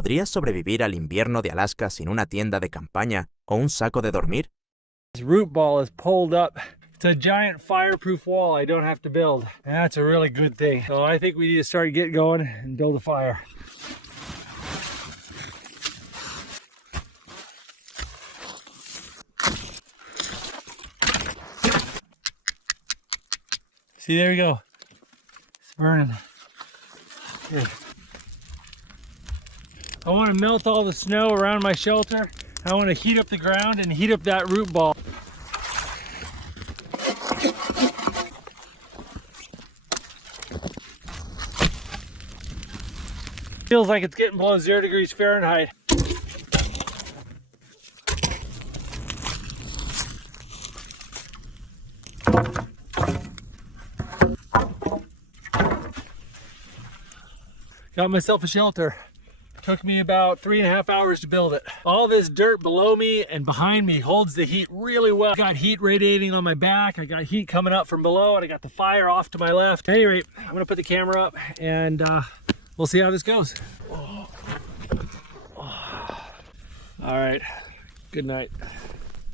¿Podrías sobrevivir al invierno de Alaska sin una tienda de campaña o un saco de dormir? This root ball is pulled up. It's a giant fireproof wall I don't have to build. And that's a really good thing. So I think we need to start getting going and build a fire. See, there we go. It's burning. Good. I want to melt all the snow around my shelter. I want to heat up the ground and heat up that root ball. Feels like it's getting below 0 degrees Fahrenheit. Got myself a shelter. Took me about 3.5 hours to build it. All this dirt below me and behind me holds the heat really well. I got heat radiating on my back. I got heat coming up from below, and I got the fire off to my left. At any rate, I'm gonna put the camera up and we'll see how this goes. All right, good night.